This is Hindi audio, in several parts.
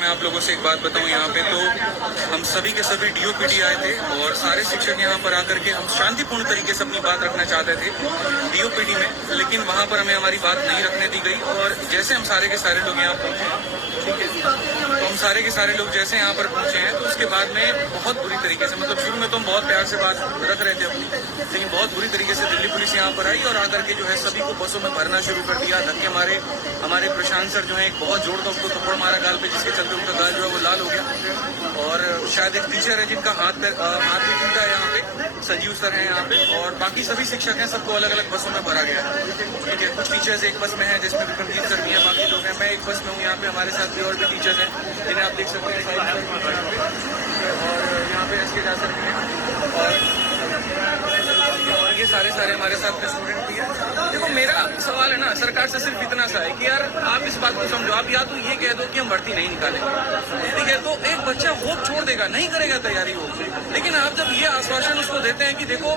मैं आप लोगों से एक बात बताऊं, यहाँ पे तो हम सभी के सभी डीओपीटी आए थे और सारे शिक्षक यहाँ पर आकर के हम शांतिपूर्ण तरीके से अपनी बात रखना चाहते थे डीओपीटी में, लेकिन वहाँ पर हमें हमारी बात नहीं रखने दी गई। और जैसे हम सारे के सारे लोग यहाँ पहुँचे, ठीक है, तो हम सारे के सारे लोग जैसे यहाँ पर पहुँचे हैं तो उसके बाद में बहुत बुरी तरीके से, मतलब शुरू में तो हम बहुत प्यार से बात रख रहे थे अपनी, लेकिन बहुत बुरी तरीके से दिल्ली पुलिस यहाँ पर आई और आकर के जो है सभी को बसों में भरना शुरू कर दिया। धक्के मारे, हमारे प्रशांत सर जो है एक बहुत जोर का उसको थप्पड़ मारा गाल पे, जिसके चलते उनका गाल जो है वो लाल हो गया। और शायद एक टीचर है जिनका हाथ भी टूटा है यहाँ पे, संजीव सर हैं यहाँ पे, और बाकी सभी शिक्षक हैं, सबको अलग अलग बसों में भरा गया है, ठीक है। कुछ टीचर्स एक बस में हैं जिसमें विक्रमजीत सर भी हैं, बाकी लोग हैं। मैं एक बस में हूँ यहाँ पे, हमारे साथ भी और भी टीचर्स हैं जिन्हें आप देख सकते हैं यहाँ पे, और यहाँ पे एस के जा सर भी हैं, और ये सारे हमारे साथ में स्टूडेंट भी हैं। देखो, मेरा सवाल है ना सरकार से सिर्फ इतना सा है कि यार आप इस बात को समझो। आप या तो ये कह दो कि हम भर्ती नहीं निकालेंगे, ठीक है, तो एक बच्चा होप छोड़ देगा, नहीं करेगा तैयारी हो। लेकिन आप जब ये आश्वासन उसको देते हैं कि देखो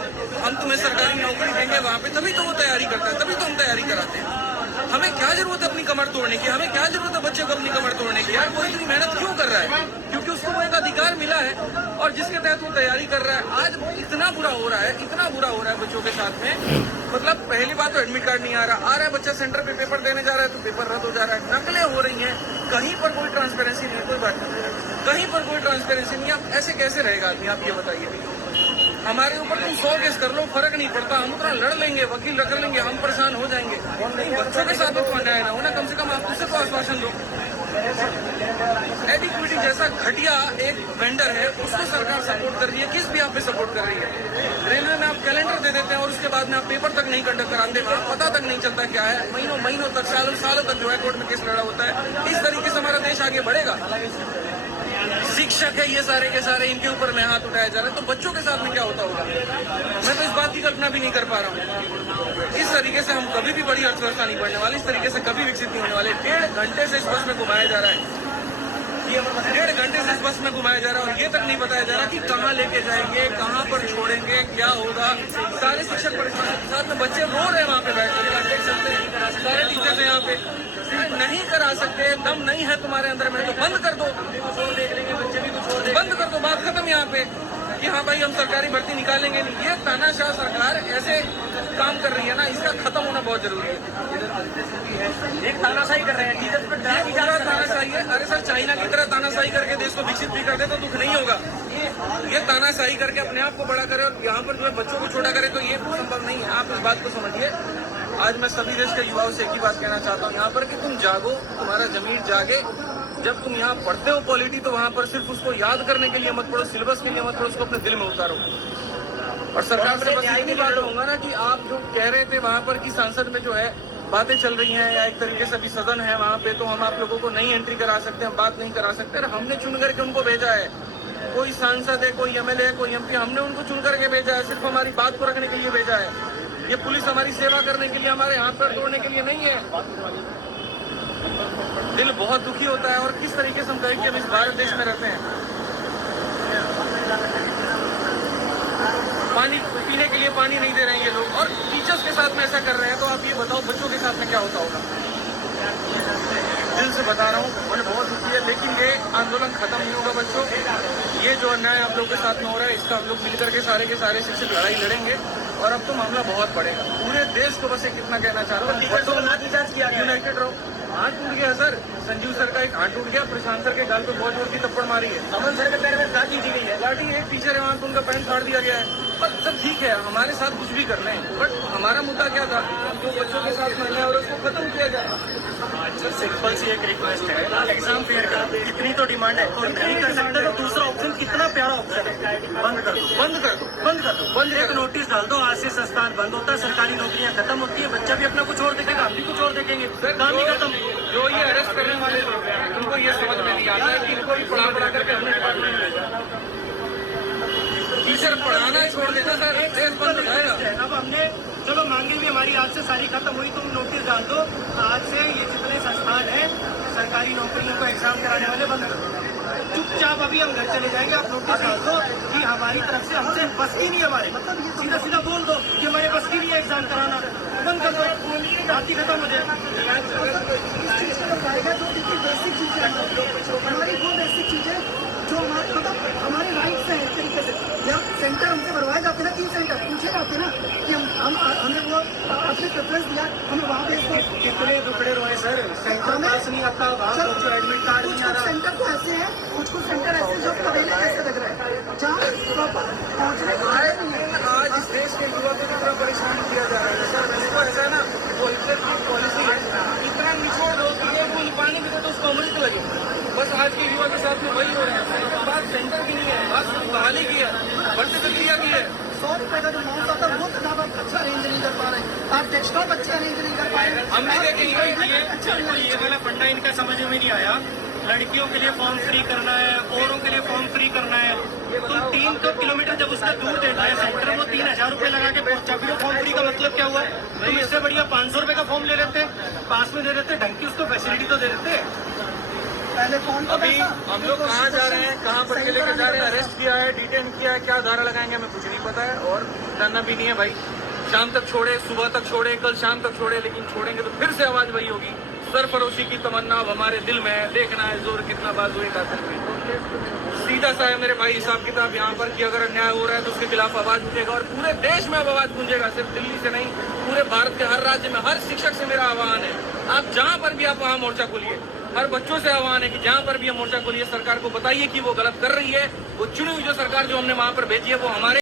हम तुम्हें सरकारी नौकरी देंगे वहाँ पे, तभी तो वो तैयारी करता है, तभी तो हम तैयारी कराते हैं। हमें क्या जरूरत है अपनी कमर तोड़ने की? हमें क्या जरूरत है बच्चे को अपनी कमर तोड़ने की? यार वो इतनी मेहनत क्यों कर रहा है? क्योंकि उसको वो एक अधिकार मिला है और जिसके तहत वो तैयारी कर रहा है। आज इतना बुरा हो रहा है, इतना बुरा हो रहा है बच्चों के साथ में। मतलब पहली बात तो एडमिट कार्ड नहीं आ रहा है, बच्चा सेंटर पे पेपर देने जा रहा है तो पेपर रद्द हो जा रहा है, नकलें हो रही हैं, कहीं पर कोई ट्रांसपेरेंसी नहीं है। कोई बात नहीं, कहीं पर कोई ट्रांसपेरेंसी नहीं है। अब ऐसे कैसे रहेगा आदमी? आप ये बताइए। हमारे ऊपर तुम 100 केस कर लो, फर्क नहीं पड़ता, हम उतना लड़ लेंगे, वकील रख लेंगे, हम परेशान हो जाएंगे। नहीं, बच्चों के साथ तो अन्याय ना हो ना, कम से कम आप उससे तो आश्वासन दो। एडिक्विटी जैसा घटिया एक वेंडर है, उसको सरकार सपोर्ट कर रही है, किस भी आप पे सपोर्ट कर रही है। रेलवे में आप कैलेंडर दे देते हैं और उसके बाद में आप पेपर तक नहीं कंडक्ट कराते, पता तक नहीं चलता क्या है। महीनों तक, सालों तक जो है कोर्ट में केस लड़ा होता है। इस तरीके से हमारा देश आगे बढ़ेगा? शिक्षक है ये सारे के सारे, इनके ऊपर में हाथ उठाया जा रहा है, तो बच्चों के साथ में क्या होता होगा? मैं तो इस बात की कल्पना भी नहीं कर पा रहा हूँ। इस तरीके से हम कभी भी बड़ी अर्थव्यवस्था नहीं बढ़ने वाली, इस तरीके से कभी विकसित नहीं होने वाले। 1.5 घंटे से इस बस में घुमाया जा रहा है, 1.5 घंटे से इस बस में घुमाया जा रहा है और ये तक नहीं बताया जा रहा कि कहाँ लेके जाएंगे, कहाँ पर छोड़ेंगे, क्या होगा। सारे शिक्षक परेशान, साथ में बच्चे रो रहे हैं वहाँ पे बैठ कर, आप देख सकते हैं। सारे टीचर्स हैं यहाँ पे, नहीं करा सकते, दम नहीं है तुम्हारे अंदर में तो बंद कर दो, बंद कर दो, बात खत्म यहाँ पे कि हाँ भाई हम सरकारी भर्ती निकालेंगे नहीं। ये तानाशाह सरकार ऐसे काम कर रही है ना, इसका खत्म होना बहुत जरूरी है। एक तानाशाही कर रहे हैं टीचर्स पर, तानाशाही है। अरे सर, चाइना की तरह तानाशाही करके देश को विकसित भी कर दे तो दुख नहीं होगा। ये तानाशाही करके अपने आप को बड़ा करे और यहाँ पर जो है बच्चों को छोटा करे, तो ये संभव नहीं है। आप इस बात को समझिए। आज मैं सभी देश के युवाओं से एक ही बात कहना चाहता हूँ यहाँ पर कि तुम जागो, तुम्हारा जमीर जागे। जब तुम यहाँ पढ़ते हो पॉलिटी, तो वहाँ पर सिर्फ उसको याद करने के लिए मत पढ़ो, सिलेबस के लिए मत पढ़ो, उसको अपने दिल में उतारो। और सरकार से बस इतनी बात होगा ना कि आप जो कह रहे थे वहाँ पर कि सांसद में जो है बातें चल रही हैं, या एक तरीके से अभी सदन है वहाँ पे, तो हम आप लोगों को नहीं एंट्री करा सकते, हम बात नहीं करा सकते। हमने चुन करके उनको भेजा है, कोई सांसद है, कोई एमएलए है, कोई एमपी, हमने उनको चुन करके भेजा है, सिर्फ हमारी बात को रखने के लिए भेजा है। ये पुलिस हमारी सेवा करने के लिए, हमारे हाथ पैर तोड़ने के लिए नहीं है। दिल बहुत दुखी होता है। और किस तरीके से हम कहें कि हम इस भारत देश में रहते हैं। पानी पीने के लिए पानी नहीं दे रहे हैं ये लोग, और टीचर्स के साथ में ऐसा कर रहे हैं, तो आप ये बताओ बच्चों के साथ में क्या होता होगा? दिल से बता रहा हूँ, मैंने बहुत दुखी है, लेकिन ये आंदोलन खत्म नहीं होगा बच्चों। ये जो अन्याय आप लोगों के साथ में हो रहा है, इसका हम लोग मिलकर के सारे के सारे शिक्षक लड़ाई लड़ेंगे और अब तो मामला बहुत बढ़ेगा। पूरे देश को बस एक कितना कहना चाह रहा हूँ, यूनाइटेड रहो। हाथ टूट गया सर, संजीव सर का एक हाथ टूट गया, प्रशांत सर के गाल पे बहुत जोर की थप्पड़ मारी है, अमन सर के पैर में लाठी दी गई है, लाठी एक टीचर है वहाँ पे उनका पैंट फाड़ दिया गया है। पर सब ठीक है, हमारे साथ कुछ भी कर रहे हैं, बट हमारा मुद्दा क्या था? जो बच्चों के साथ में है और उसको खत्म किया जाए। सर सिंपल सी एक रिक्वेस्ट है, एग्जाम फेयर का इतनी तो डिमांड है, और नहीं कर सकते तो दूसरा ऑप्शन कितना प्यारा ऑप्शन है, बंद कर दो, बंद कर दो, बंद कर दो, बंद एक नोटिस डाल दो, आज से संस्थान बंद होता है, सरकारी नौकरियां खत्म होती है, बच्चा भी अपना कुछ और देखेगा, हम भी कुछ और देखेंगे, काम ही खत्म। जो ये अरेस्ट करने वाले लोग हैं, उनको ये समझ में नहीं आता है कि इनको भी पढ़ा करके अपने डिपार्टमेंट में भेजा। टीचर पढ़ाना छोड़ देता सर, देश बंद हो जाएगा। अब हमने चलो मांगे भी हमारी आज से सारी खत्म हुई, तुम नोटिस डाल दो, आज से ये जितने संस्थान हैं सरकारी नौकरियों को एग्जाम कराने वाले बंद कर दो। चुपचाप अभी हम घर चले जाएंगे, आप नोटिस डाल दो कि हमारी तरफ से हमसे बस की नहीं है, हमारे सीधा सीधा बोल दो कि हमारे बस की नहीं है एग्जाम कराना, बंद कर दो, बात ही खत्म हो जाए। जाते ना 3 सेंटर, पूछे जाते ना कि हमें वो अपने प्रेफरेंस दिया, हमें वहाँ भेज दो। कितने दुखड़े रोए सर, सेंटर पास नहीं आता, वहाँ पहुंचो एडमिट कार्ड नहीं आ कुछ रहा। सेंटर तो ऐसे हैं, कुछ सेंटर ऐसे जो करेले जैसे लग रहे हैं, जहाँ प्रॉपर पहुँचने का है नहीं है। आज इस देश के युवा को कितना परेशान किया जा रहा है सर। इसको ऐसा है ना, वो हिटलर की पॉलिसी है, इतना निचोड़ दो कि वो पानी भी दे तो उसको अमृत लगे। बस आज के युवा के साथ में वही हो रहा है। बात सेंटर की नहीं है, बात सिर्फ बहाली की है, बढ़ती प्रक्रिया की है। 100 रुपए का जो माउंट आता है वो तक आप अच्छा अरेंज नहीं कर पा रहे, आप डेस्कटॉप अच्छे अरेंज नहीं कर पा रहे। हम भी देखेंगे ये बिल्कुल ये वाला फंडा इनका समझ में नहीं आया। लड़कियों के लिए फॉर्म फ्री करना है, औरों के लिए फॉर्म फ्री करना है। तो 3 किलोमीटर जब उसका दूर देता है सेंटर, वो 3000 रुपए लगा के पहुंचा, फिर फॉर्म फ्री का मतलब क्या हुआ? तुम इससे बढ़िया 500 रुपए का फॉर्म ले लेते, पास में दे देते, ढंग की उसको फैसिलिटी तो दे देते। पहले कौन अभी हम लोग कहाँ जा रहे हैं, कहाँ पर लेकर जा रहे हैं, अरेस्ट किया है, डिटेन किया है, क्या धारा लगाएंगे हमें कुछ नहीं पता है और जानना भी नहीं है भाई। शाम तक छोड़े, सुबह तक छोड़े, कल शाम तक छोड़े, लेकिन छोड़ेंगे तो फिर से आवाज वही होगी। सरफरोशी की तमन्ना अब हमारे दिल में है, देखना है जोर कितना बाजुए का दिल में। सीधा सा है मेरे भाई हिसाब किताब यहाँ पर कि अगर अन्याय हो रहा है तो उसके खिलाफ आवाज उठेगा और पूरे देश में अब आवाज गूंजेगा, सिर्फ दिल्ली से नहीं, पूरे भारत के हर राज्य में। हर शिक्षक से मेरा आह्वान है, आप जहाँ पर भी आप वहाँ मोर्चा खोलिए। हर बच्चों से आह्वान है कि जहाँ पर भी हम मोर्चा खोलिए, सरकार को बताइए कि वो गलत कर रही है। वो चुनी हुई जो सरकार जो हमने वहाँ पर भेजी है वो हमारे